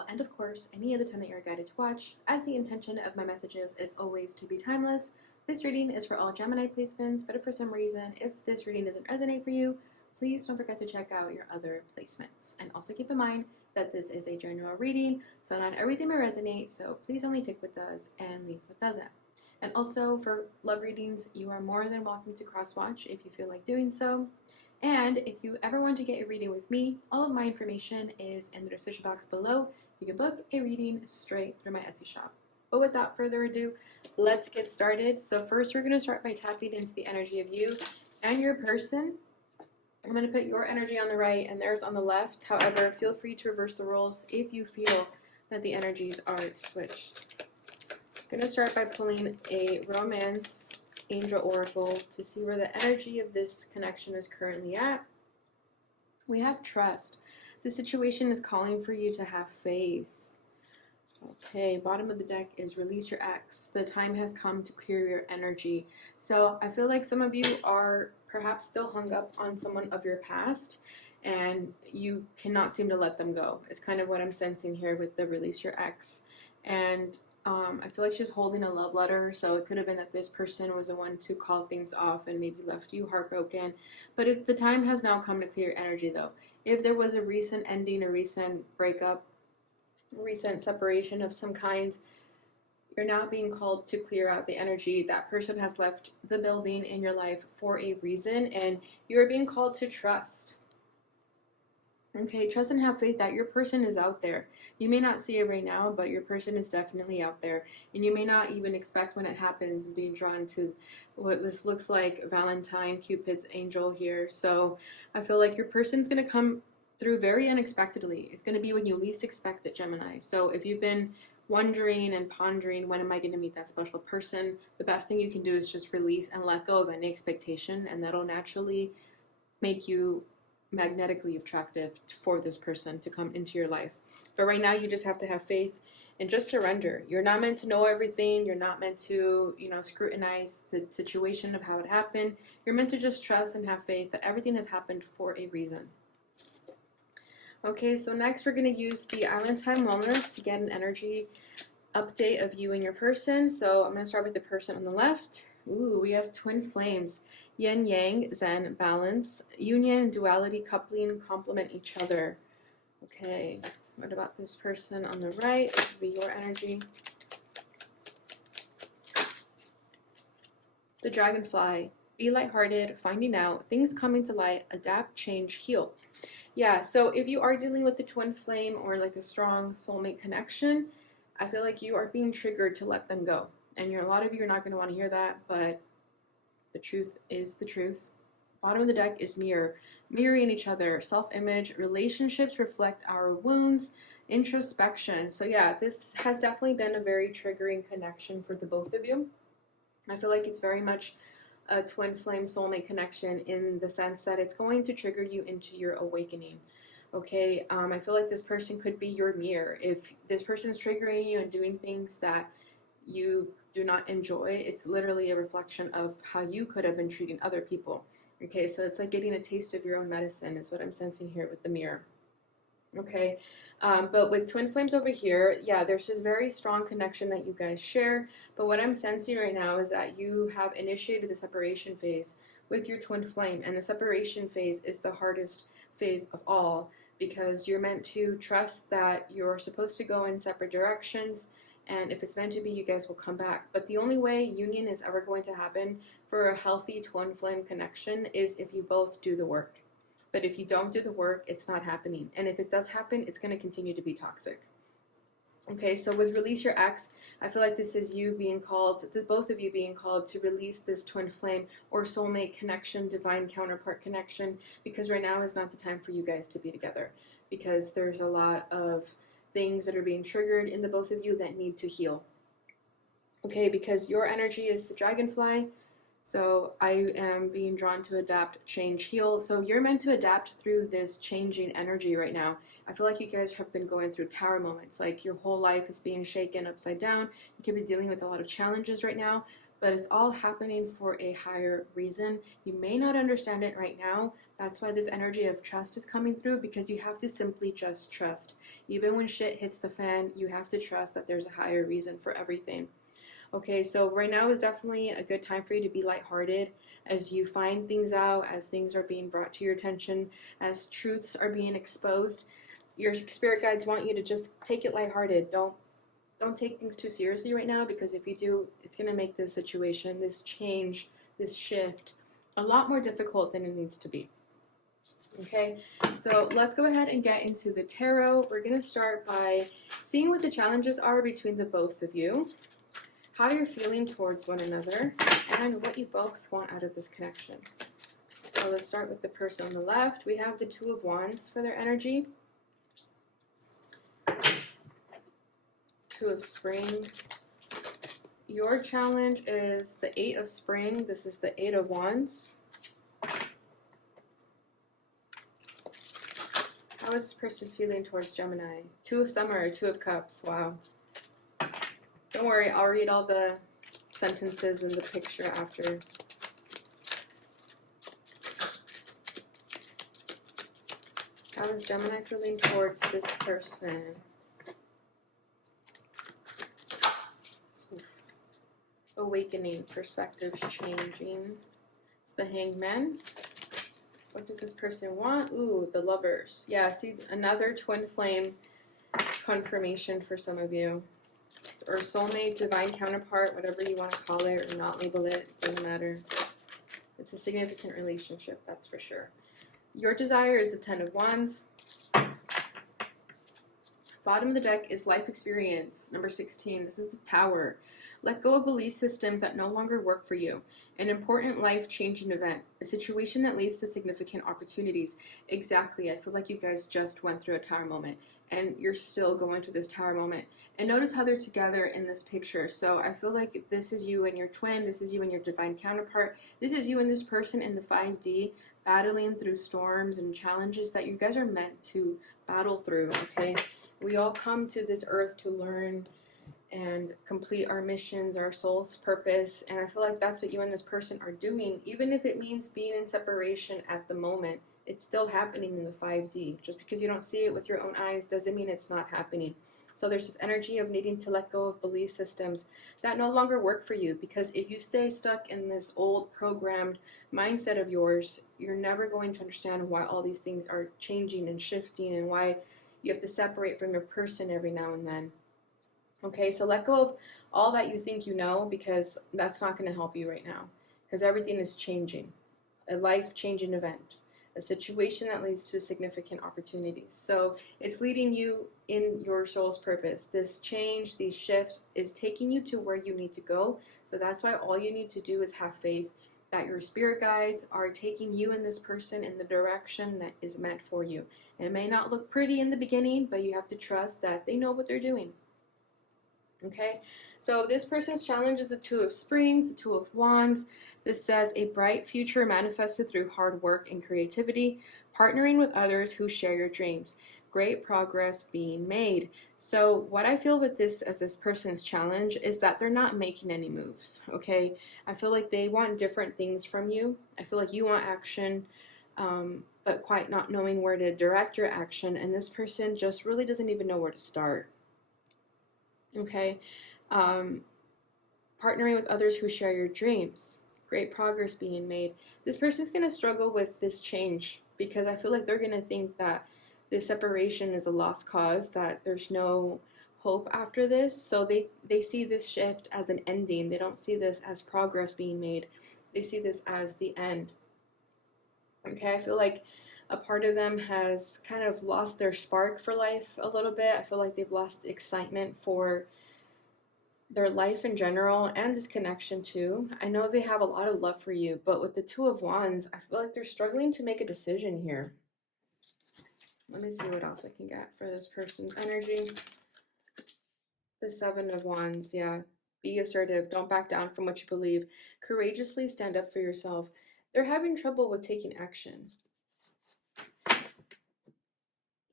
call, and of course, any other time that you're guided to watch, as the intention of my messages is always to be timeless. This reading is for all Gemini placements, but if for some reason, if this reading doesn't resonate for you, please don't forget to check out your other placements. And also keep in mind that this is a general reading, so not everything may resonate, so please only take what does and leave what doesn't. And also for love readings, you are more than welcome to cross-watch if you feel like doing so. And if you ever want to get a reading with me, all of my information is in the description box below. You can book a reading straight through my Etsy shop. But without further ado, let's get started. So first, we're going to start by tapping into the energy of you and your person. I'm going to put your energy on the right and theirs on the left. However, feel free to reverse the roles if you feel that the energies are switched. I'm going to start by pulling a romance angel oracle to see where the energy of this connection is currently at. We have trust. The situation is calling for you to have faith. Okay, bottom of the deck is release your ex. The time has come to clear your energy. So I feel like some of you are perhaps still hung up on someone of your past and you cannot seem to let them go. It's kind of what I'm sensing here with the release your ex. And I feel like she's holding a love letter, so it could have been that this person was the one to call things off and maybe left you heartbroken. But the time has now come to clear energy, though. If there was a recent ending, a recent breakup, a recent separation of some kind, you're now being called to clear out the energy. That person has left the building in your life for a reason, and you're being called to trust. Okay, trust and have faith that your person is out there. You may not see it right now, but your person is definitely out there. And you may not even expect when it happens being drawn to what this looks like Valentine, Cupid's angel here. So I feel like your person's going to come through very unexpectedly. It's going to be when you least expect it, Gemini. So if you've been wondering and pondering, when am I going to meet that special person? The best thing you can do is just release and let go of any expectation, and that'll naturally make you magnetically attractive for this person to come into your life. But right now you just have to have faith and just surrender. You're not meant to know everything. You're not meant to, scrutinize the situation of how it happened. You're meant to just trust and have faith that everything has happened for a reason. Okay, so next we're going to use the Island Time Wellness to get an energy update of you and your person. So I'm going to start with the person on the left. Ooh, we have twin flames. Yin, yang, zen, balance, union, duality, coupling, complement each other. Okay, what about this person on the right? This would be your energy. The dragonfly. Be lighthearted, finding out, things coming to light, adapt, change, heal. Yeah, so if you are dealing with the twin flame or like a strong soulmate connection, I feel like you are being triggered to let them go. And a lot of you are not going to want to hear that, but the truth is the truth. Bottom of the deck is mirror. Mirroring each other, self-image, relationships reflect our wounds, introspection. So yeah, this has definitely been a very triggering connection for the both of you. I feel like it's very much a twin flame soulmate connection in the sense that it's going to trigger you into your awakening. Okay, I feel like this person could be your mirror. If this person's triggering you and doing things that you do not enjoy, it's literally a reflection of how you could have been treating other people. Okay, so it's like getting a taste of your own medicine is what I'm sensing here with the mirror. Okay, but with twin flames over here, yeah, there's this very strong connection that you guys share. But what I'm sensing right now is that you have initiated the separation phase with your twin flame, and the separation phase is the hardest phase of all because you're meant to trust that you're supposed to go in separate directions. And if it's meant to be, you guys will come back. But the only way union is ever going to happen for a healthy twin flame connection is if you both do the work. But if you don't do the work, it's not happening. And if it does happen, it's going to continue to be toxic. Okay, so with release your ex, I feel like this is you being called, both of you being called to release this twin flame or soulmate connection, divine counterpart connection, because right now is not the time for you guys to be together, because there's a lot of things that are being triggered in the both of you that need to heal. Okay, because your energy is the dragonfly, so I am being drawn to adapt, change, heal. So you're meant to adapt through this changing energy right now. I feel like you guys have been going through tower moments, like your whole life is being shaken upside down. You could be dealing with a lot of challenges right now, but it's all happening for a higher reason. You may not understand it right now. That's why this energy of trust is coming through, because you have to simply just trust. Even when shit hits the fan, you have to trust that there's a higher reason for everything. Okay, so right now is definitely a good time for you to be lighthearted as you find things out, as things are being brought to your attention, as truths are being exposed. Your spirit guides want you to just take it lighthearted. Don't take things too seriously right now, because if you do, it's going to make this situation, this change, this shift a lot more difficult than it needs to be. Okay, so let's go ahead and get into the tarot. We're going to start by seeing what the challenges are between the both of you, how you're feeling towards one another, and what you both want out of this connection. So let's start with the person on the left. We have the Two of Wands for their energy. Two of Spring. Your challenge is the Eight of Spring. This is the Eight of Wands. How is this person feeling towards Gemini? Two of Summer, Two of Cups. Wow. Don't worry, I'll read all the sentences in the picture after. How is Gemini feeling towards this person? Awakening, perspectives changing. It's the Hangman. What does this person want? Ooh, the Lovers. Yeah, see, another twin flame confirmation for some of you. Or soulmate, divine counterpart, whatever you want to call it or not label it, doesn't matter. It's a significant relationship, that's for sure. Your desire is the Ten of Wands. Bottom of the deck is life experience, number 16. This is the Tower. Let go of belief systems that no longer work for you. An important life-changing event. A situation that leads to significant opportunities. Exactly. I feel like you guys just went through a tower moment, and you're still going through this tower moment. And notice how they're together in this picture. So I feel like this is you and your twin. This is you and your divine counterpart. This is you and this person in the 5D, battling through storms and challenges that you guys are meant to battle through, okay? We all come to this earth to learn and complete our missions, our soul's purpose, and I feel like that's what you and this person are doing. Even if it means being in separation at the moment, it's still happening in the 5D. Just because you don't see it with your own eyes doesn't mean it's not happening. So there's this energy of needing to let go of belief systems that no longer work for you, because if you stay stuck in this old programmed mindset of yours, you're never going to understand why all these things are changing and shifting, and why you have to separate from your person every now and then. Okay, so let go of all that you think you know, because that's not going to help you right now, because everything is changing. A life-changing event, a situation that leads to significant opportunities. So it's leading you in your soul's purpose. This change, these shifts is taking you to where you need to go. So that's why all you need to do is have faith that your spirit guides are taking you and this person in the direction that is meant for you. It may not look pretty in the beginning, but you have to trust that they know what they're doing. Okay, so this person's challenge is the Two of Springs, the Two of Wands. This says a bright future manifested through hard work and creativity, partnering with others who share your dreams. Great progress being made. So what I feel with this as this person's challenge is that they're not making any moves, okay? I feel like they want different things from you. I feel like you want action, but quite not knowing where to direct your action, and this person just really doesn't even know where to start. Okay, partnering with others who share your dreams. Great progress being made. This person's going to struggle with this change, because I feel like they're going to think that this separation is a lost cause, that there's no hope after this. So they see this shift as an ending. They don't see this as progress being made. They see this as the end. Okay, I feel like a part of them has kind of lost their spark for life a little bit. I feel like they've lost excitement for their life in general, and this connection too. I know they have a lot of love for you, but with the Two of Wands, I feel like they're struggling to make a decision here. Let me see what else I can get for this person's energy. The Seven of Wands, yeah. Be assertive. Don't back down from what you believe. Courageously stand up for yourself. They're having trouble with taking action.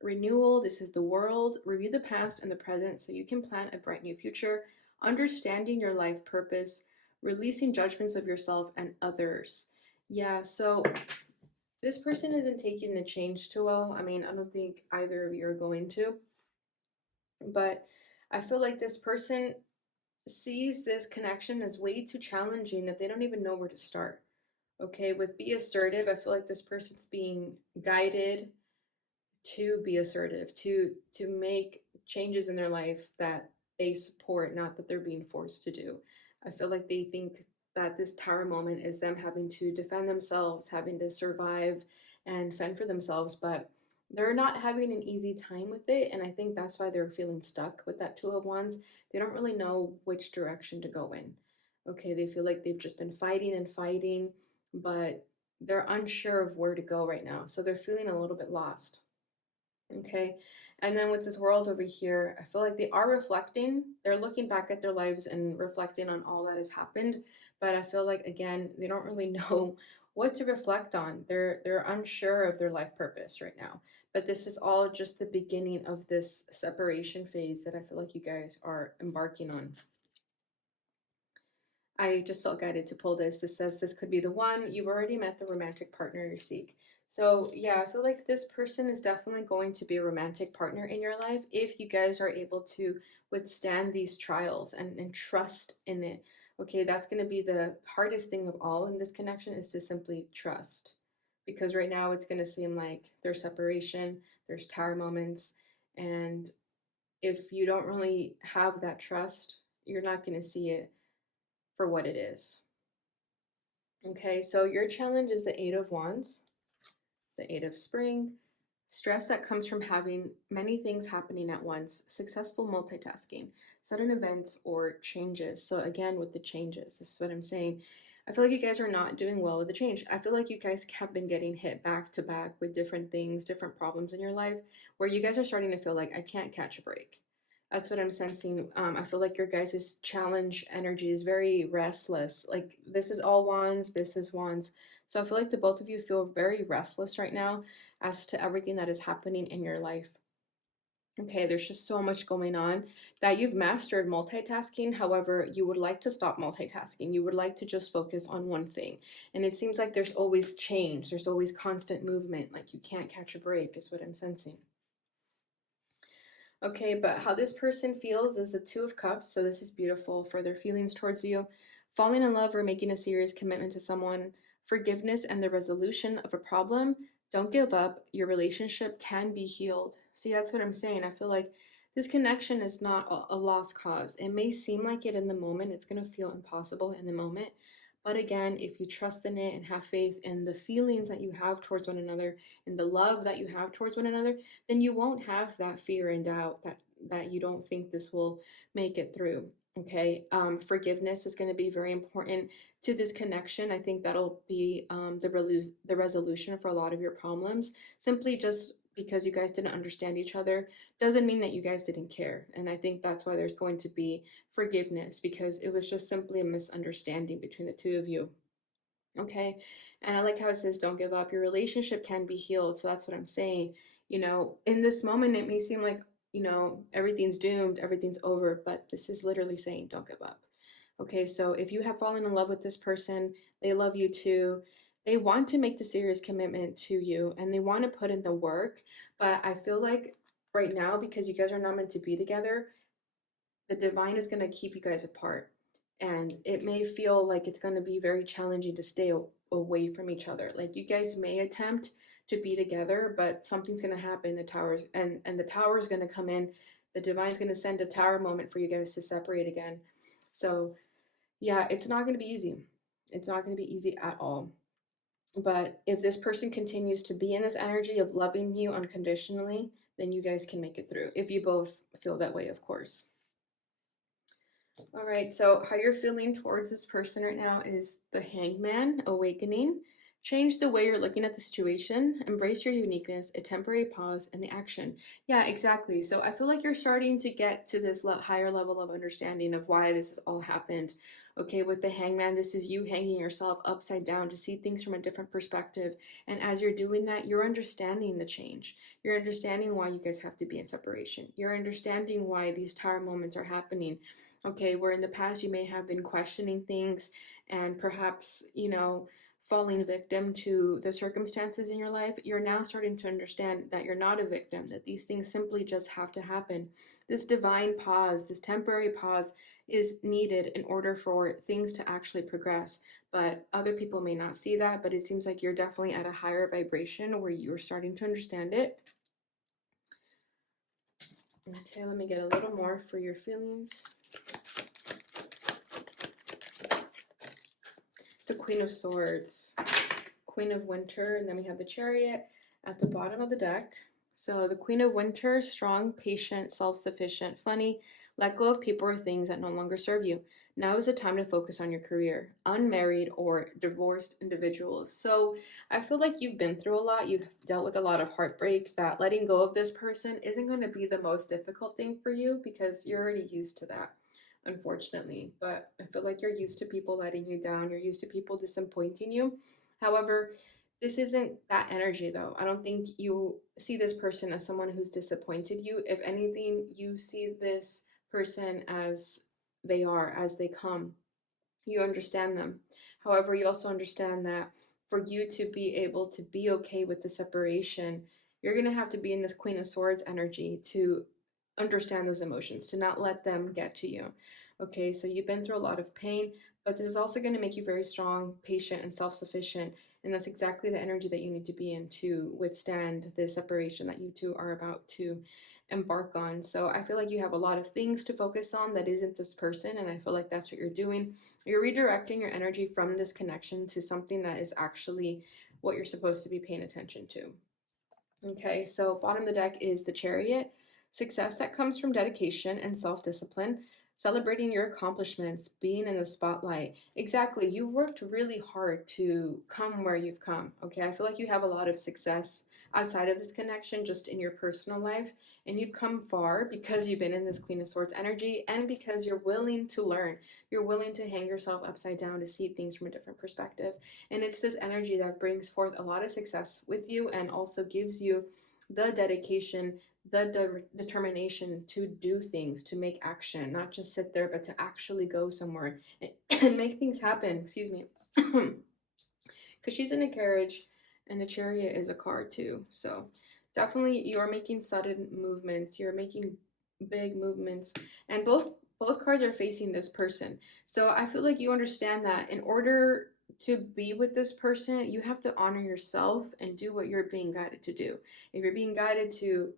Renewal, this is the World. Review the past and the present so you can plan a bright new future. Understanding your life purpose. releasing judgments of yourself and others. Yeah, so this person isn't taking the change too well. I mean, I don't think either of you are going to, but I feel like this person sees this connection as way too challenging that they don't even know where to start. Okay, with be assertive, I feel like this person's being guided to be assertive, to make changes in their life that they support, not that they're being forced to do. I feel like they think that this tower moment is them having to defend themselves, having to survive and fend for themselves, but they're not having an easy time with it, and I think that's why they're feeling stuck with that two of wands. They don't really know which direction to go in. Okay, they feel like they've just been fighting and fighting, but they're unsure of where to go right now, so they're feeling a little bit lost. Okay. And then with this world over here, I feel like they are reflecting. They're looking back at their lives and reflecting on all that has happened. But I feel like again, they don't really know what to reflect on. They're unsure of their life purpose right now. But this is all just the beginning of this separation phase that I feel like you guys are embarking on. I just felt guided to pull this. This says this could be the one. You've already met the romantic partner you seek. So yeah, I feel like this person is definitely going to be a romantic partner in your life if you guys are able to withstand these trials and trust in it. Okay, that's going to be the hardest thing of all in this connection, is to simply trust. Because right now it's going to seem like there's separation, there's tower moments, and if you don't really have that trust, you're not going to see it for what it is. Okay, so your challenge is the Eight of Wands, the Eight of Spring, stress that comes from having many things happening at once, successful multitasking, sudden events or changes. So again, with the changes, this is what I'm saying. I feel like you guys are not doing well with the change. I feel like you guys have been getting hit back to back with different things, different problems in your life, where you guys are starting to feel like, I can't catch a break. That's what I'm sensing. I feel like your guys' challenge energy is very restless. Like, this is all wands, this is wands. So I feel like the both of you feel very restless right now as to everything that is happening in your life. Okay, there's just so much going on that you've mastered multitasking. However, you would like to stop multitasking. You would like to just focus on one thing. And it seems like there's always change, there's always constant movement. Like, you can't catch a break, is what I'm sensing. Okay, but how this person feels is the Two of Cups. So this is beautiful for their feelings towards you. Falling in love or making a serious commitment to someone, forgiveness and the resolution of a problem. Don't give up. Your relationship can be healed. See, that's what I'm saying. I feel like this connection is not a lost cause. It may seem like it in the moment. It's going to feel impossible in the moment. But again, if you trust in it and have faith in the feelings that you have towards one another and the love that you have towards one another, then you won't have that fear and doubt that you don't think this will make it through. Okay, forgiveness is going to be very important to this connection. I think that'll be the resolution for a lot of your problems. Simply just because you guys didn't understand each other doesn't mean that you guys didn't care. And I think that's why there's going to be forgiveness, because it was just simply a misunderstanding between the two of you. Okay. And I like how it says, don't give up. Your relationship can be healed. So that's what I'm saying. You know, in this moment, it may seem like, you know, everything's doomed, everything's over, but this is literally saying, don't give up. Okay. So if you have fallen in love with this person, they love you too. They want to make the serious commitment to you and they want to put in the work. But I feel like right now, because you guys are not meant to be together, the divine is going to keep you guys apart. And it may feel like it's going to be very challenging to stay away from each other. Like, you guys may attempt to be together, but something's going to happen. The towers and the tower is going to come in. The divine's going to send a tower moment for you guys to separate again. So yeah, it's not going to be easy. It's not going to be easy at all. But if this person continues to be in this energy of loving you unconditionally, then you guys can make it through. If you both feel that way, of course. All right, so how you're feeling towards this person right now is the Hangman, awakening. Change the way you're looking at the situation, embrace your uniqueness, a temporary pause, and the action. Yeah, exactly. So I feel like you're starting to get to this higher level of understanding of why this has all happened. Okay, with the Hangman, this is you hanging yourself upside down to see things from a different perspective. And as you're doing that, you're understanding the change. You're understanding why you guys have to be in separation. You're understanding why these tower moments are happening. Okay, where in the past you may have been questioning things and perhaps, falling victim to the circumstances in your life, you're now starting to understand that you're not a victim, that these things simply just have to happen. This divine pause, this temporary pause, is needed in order for things to actually progress. But other people may not see that, but it seems like you're definitely at a higher vibration where you're starting to understand it. Okay, let me get a little more for your feelings. The Queen of Swords, Queen of Winter, and then we have the Chariot at the bottom of the deck. So the Queen of Winter, strong, patient, self-sufficient, funny, let go of people or things that no longer serve you. Now is the time to focus on your career. Unmarried or divorced individuals. So I feel like you've been through a lot. You've dealt with a lot of heartbreak, that letting go of this person isn't going to be the most difficult thing for you because you're already used to that, unfortunately. But I feel like you're used to people letting you down. You're used to people disappointing you. However, this isn't that energy though. I don't think you see this person as someone who's disappointed you. If anything, you see this person as they are, as they come. You understand them. However, you also understand that for you to be able to be okay with the separation, you're going to have to be in this Queen of Swords energy to understand those emotions, to not let them get to you. Okay, so you've been through a lot of pain, but this is also going to make you very strong, patient, and self sufficient. And that's exactly the energy that you need to be in to withstand the separation that you two are about to embark on. So I feel like you have a lot of things to focus on that isn't this person, and I feel like that's what you're doing. You're redirecting your energy from this connection to something that is actually what you're supposed to be paying attention to. Okay, so bottom of the deck is the Chariot. Success that comes from dedication and self discipline, celebrating your accomplishments, being in the spotlight. Exactly, you worked really hard to come where you've come. Okay, I feel like you have a lot of success outside of this connection, just in your personal life, and you've come far because you've been in this Queen of Swords energy and because you're willing to learn. You're willing to hang yourself upside down to see things from a different perspective. And it's this energy that brings forth a lot of success with you and also gives you the dedication, the determination to do things, to make action, not just sit there, but to actually go somewhere and make things happen. Excuse me. Because she's in a carriage and the Chariot is a car too. So definitely you're making sudden movements. You're making big movements, and both cards are facing this person. So I feel like you understand that in order to be with this person, you have to honor yourself and do what you're being guided to do. If you're being guided to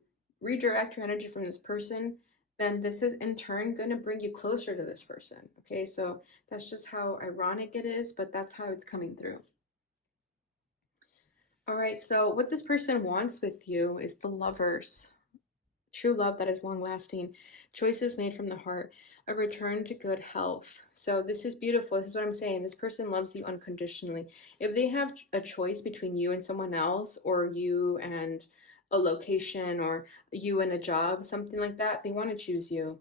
redirect your energy from this person, then this is in turn going to bring you closer to this person. Okay, so that's just how ironic it is, but that's how it's coming through. All right, so what this person wants with you is the Lovers. True love that is long lasting, choices made from the heart, a return to good health. So, this is beautiful. This is what I'm saying. This person loves you unconditionally. If they have a choice between you and someone else, or you and a location, or you and a job, something like that, they want to choose you.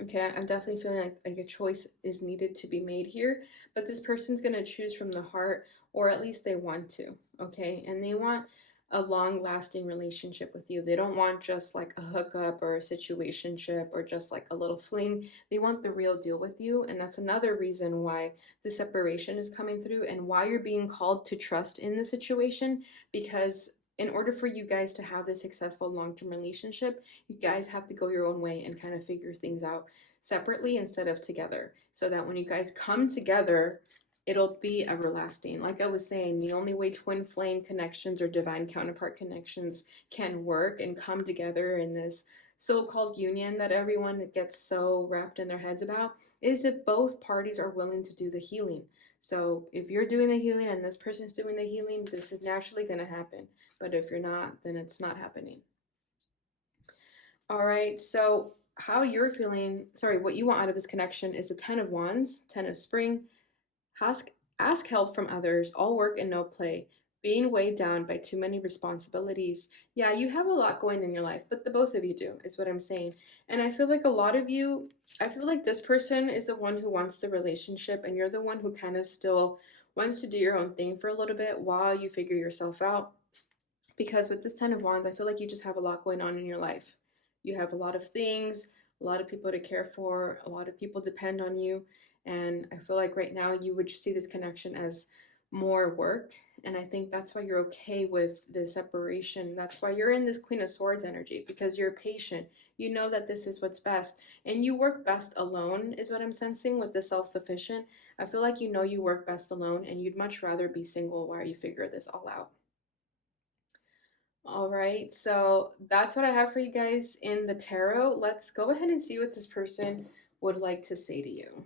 Okay, I'm definitely feeling like a choice is needed to be made here, but this person's going to choose from the heart, or at least they want to, okay? And they want a long-lasting relationship with you. They don't want just like a hookup or a situationship or just like a little fling. They want the real deal with you, and that's another reason why the separation is coming through and why you're being called to trust in the situation, because in order for you guys to have this successful long-term relationship, you guys have to go your own way and kind of figure things out separately instead of together, so that when you guys come together, it'll be everlasting. Like I was saying, the only way twin flame connections or divine counterpart connections can work and come together in this so-called union that everyone gets so wrapped in their heads about is if both parties are willing to do the healing. So if you're doing the healing and this person's doing the healing, this is naturally going to happen. But if you're not, then it's not happening. All right, so how you're feeling, sorry, what you want out of this connection is the 10 of Wands, 10 of Spring. Ask, ask help from others, all work and no play. Being weighed down by too many responsibilities. Yeah, you have a lot going in your life, but the both of you do, is what I'm saying. And I feel like a lot of you, I feel like this person is the one who wants the relationship, and you're the one who kind of still wants to do your own thing for a little bit while you figure yourself out. Because with this 10 of Wands, I feel like you just have a lot going on in your life. You have a lot of things, a lot of people to care for, a lot of people depend on you. And I feel like right now you would just see this connection as more work. And I think that's why you're okay with the separation. That's why you're in this Queen of Swords energy, because you're patient. You know that this is what's best. And you work best alone, is what I'm sensing with the self-sufficient. I feel like you know you work best alone, and you'd much rather be single while you figure this all out. All right, so that's what I have for you guys in the tarot. Let's go ahead and see what this person would like to say to you.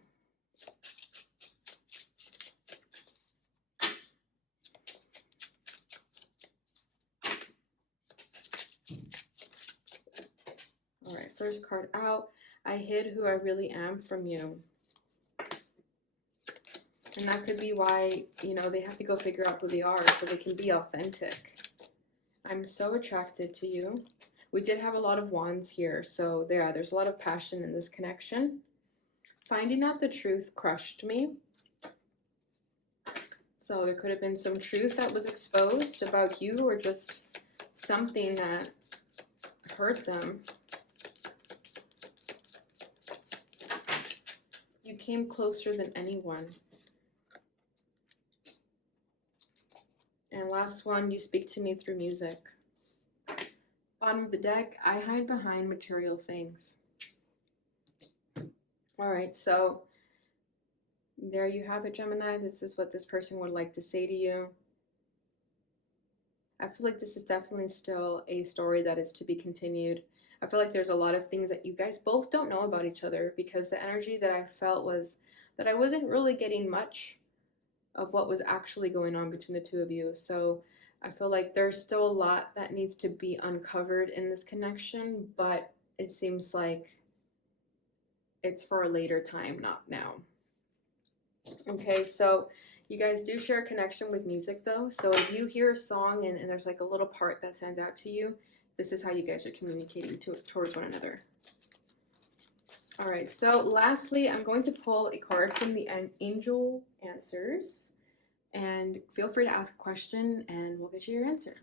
All right, first card out. I hid who I really am from you. And that could be why, you know, they have to go figure out who they are so they can be authentic. I'm so attracted to you. We did have a lot of wands here, so there's a lot of passion in this connection. Finding out the truth crushed me. So there could have been some truth that was exposed about you, or just something that hurt them. You came closer than anyone. And last one, you speak to me through music. Bottom of the deck, I hide behind material things. All right, so there you have it, Gemini. This is what this person would like to say to you. I feel like this is definitely still a story that is to be continued. I feel like there's a lot of things that you guys both don't know about each other, because the energy that I felt was that I wasn't really getting much of what was actually going on between the two of you. So I feel like there's still a lot that needs to be uncovered in this connection, but it seems like it's for a later time, not now. Okay, so you guys do share a connection with music though. So if you hear a song and there's like a little part that stands out to you, this is how you guys are communicating towards one another. All right, so lastly, I'm going to pull a card from the Angel Answers, and feel free to ask a question and we'll get you your answer.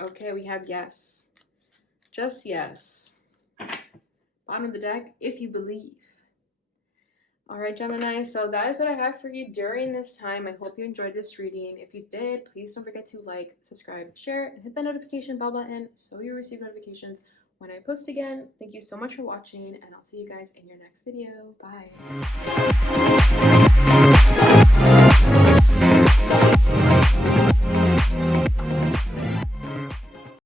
Okay, we have yes. Just yes. Bottom of the deck, if you believe. All right, Gemini, so that is what I have for you during this time. I hope you enjoyed this reading. If you did, please don't forget to like, subscribe, share, and hit that notification bell button so you receive notifications when I post again. Thank you so much for watching, and I'll see you guys in your next video. Bye.